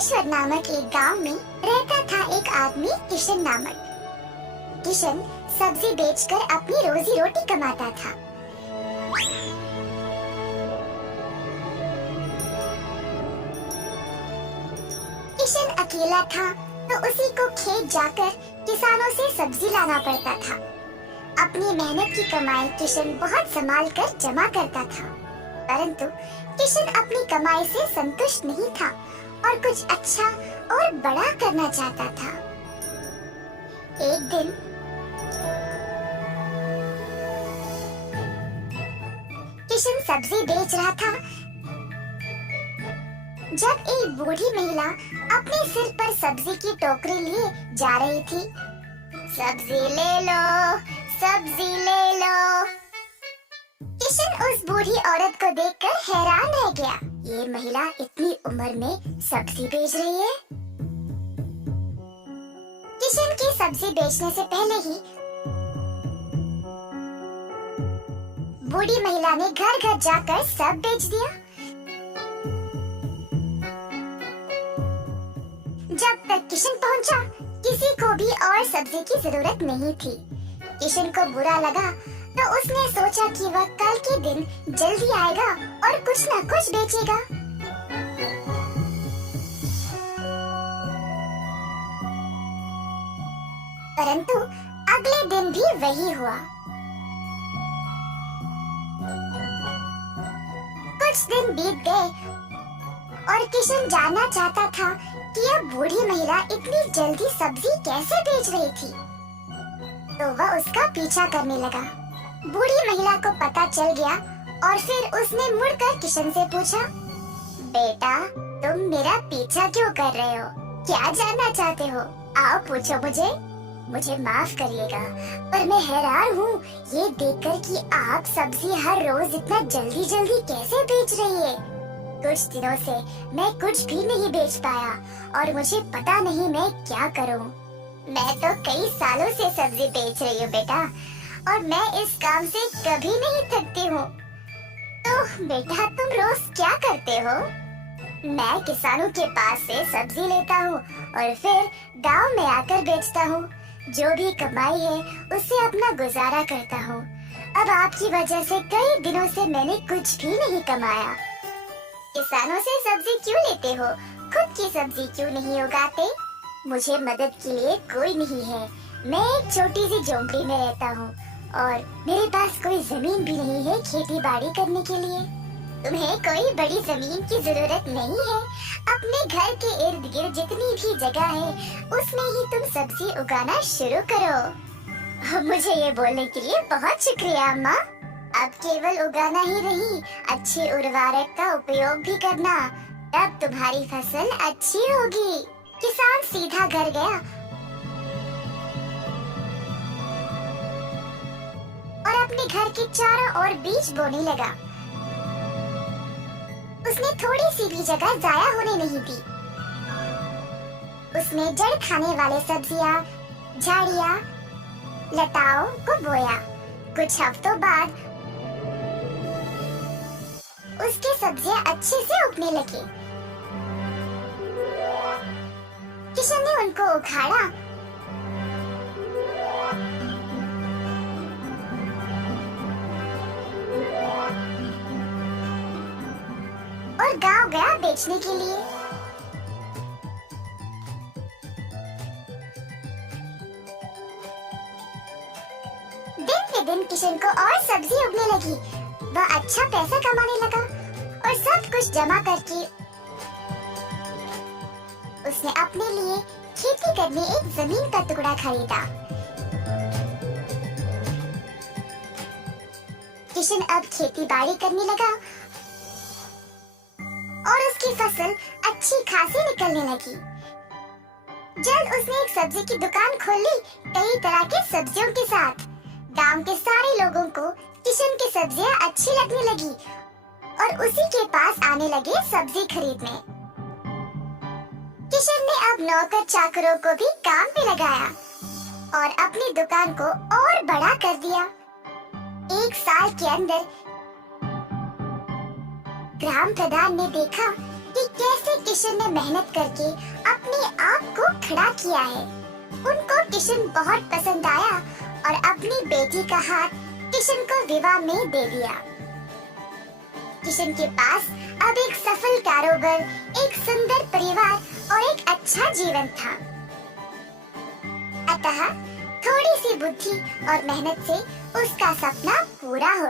नागेश्वर नामक एक गांव में रहता था एक आदमी किशन नामक। किशन सब्जी बेचकर अपनी रोजी रोटी कमाता था। किशन अकेला था तो उसी को खेत जाकर किसानों से सब्जी लाना पड़ता था। अपनी मेहनत की कमाई किशन बहुत संभाल कर जमा करता था, परंतु किशन अपनी कमाई से संतुष्ट नहीं था और कुछ अच्छा और बड़ा करना चाहता था। एक दिन किशन सब्जी बेच रहा था जब एक बूढ़ी महिला अपने सिर पर सब्जी की टोकरी लिए जा रही थी। सब्जी ले लो, सब्जी ले लो। किशन उस बूढ़ी औरत को देखकर हैरान रह गया। ये महिला इतनी उम्र में सब्जी बेच रही है। किशन के सब्जी बेचने से पहले ही बूढ़ी महिला ने घर घर जाकर सब बेच दिया। जब तक किशन पहुंचा, किसी को भी और सब्जी की जरूरत नहीं थी। किशन को बुरा लगा तो उसने सोचा कि वह कल के दिन जल्दी आएगा और कुछ न कुछ बेचेगा। परंतु अगले दिन भी वही हुआ। कुछ दिन बीत गए और किशन जानना चाहता था कि यह बूढ़ी महिला इतनी जल्दी सब्जी कैसे बेच रही थी, तो वह उसका पीछा करने लगा। बूढ़ी महिला को पता चल गया और फिर उसने मुड़कर किशन से पूछा, बेटा तुम मेरा पीछा क्यों कर रहे हो? क्या जानना चाहते हो? आओ पूछो मुझे माफ करिएगा, पर मैं हैरान हूँ ये देखकर कि आप सब्जी हर रोज इतना जल्दी जल्दी कैसे बेच रही है। कुछ दिनों से मैं कुछ भी नहीं बेच पाया और मुझे पता नहीं मैं क्या करूं। मैं तो कई सालों से सब्जी बेच रही हूँ बेटा, और मैं इस काम से कभी नहीं थकती हूँ। तो बेटा तुम रोज क्या करते हो? मैं किसानों के पास से सब्जी लेता हूँ और फिर गांव में आकर बेचता हूँ। जो भी कमाई है उससे अपना गुजारा करता हूँ। अब आपकी वजह से कई दिनों से मैंने कुछ भी नहीं कमाया। किसानों से सब्जी क्यों लेते हो? खुद की सब्जी क्यों नहीं उगाते? मुझे मदद के लिए कोई नहीं है। मैं एक छोटी सी झोंपड़ी में रहता हूँ और मेरे पास कोई जमीन भी नहीं है खेती बाड़ी करने के लिए। तुम्हें कोई बड़ी जमीन की जरूरत नहीं है। अपने घर के इर्द गिर्द जितनी भी जगह है उसमें ही तुम सब्जी उगाना शुरू करो। मुझे ये बोलने के लिए बहुत शुक्रिया अम्मा। अब केवल उगाना ही नहीं, अच्छे उर्वरक का उपयोग भी करना, तब तुम्हारी फसल अच्छी होगी। किसान सीधा घर गया और अपने घर के चारों ओर बीज बोने लगा। उसने थोड़ी सी भी जगह जाया होने नहीं दी। उसने जड़ खाने वाले सब्जियां, झाड़ियां, लताओं को बोया। कुछ हफ्तों बाद उसकी सब्जियां अच्छे से उगने लगी। किशन ने उनको उखाड़ा और गांव गया बेचने के लिए। दिन पे दिन किशन को और सब्जी उगने लगी। वह अच्छा पैसा कमाने लगा और सब कुछ जमा करके उसने अपने लिए खेती करने एक जमीन का टुकड़ा खरीदा। किशन अब खेती बाड़ी करने लगा और उसकी फसल अच्छी खासी निकलने लगी। जल्द उसने एक सब्जी की दुकान खोल ली, कई तरह के सब्जियों के साथ। गांव के सारे लोगों को किशन की सब्जियां अच्छी लगने लगी और उसी के पास आने लगे सब्जी खरीदने। किशन ने अब नौकर चाकरों को भी काम पे लगाया और अपनी दुकान को और बड़ा कर दिया। एक साल के अंदर ग्राम प्रधान ने देखा कि कैसे किशन ने मेहनत करके अपने आप को खड़ा किया है। उनको किशन बहुत पसंद आया और अपनी बेटी का हाथ किशन को विवाह में दे दिया। किशन के पास अब एक सफल कारोबार, एक सुंदर परिवार और एक अच्छा जीवन था। अतः थोड़ी सी बुद्धि और मेहनत से उसका सपना पूरा हो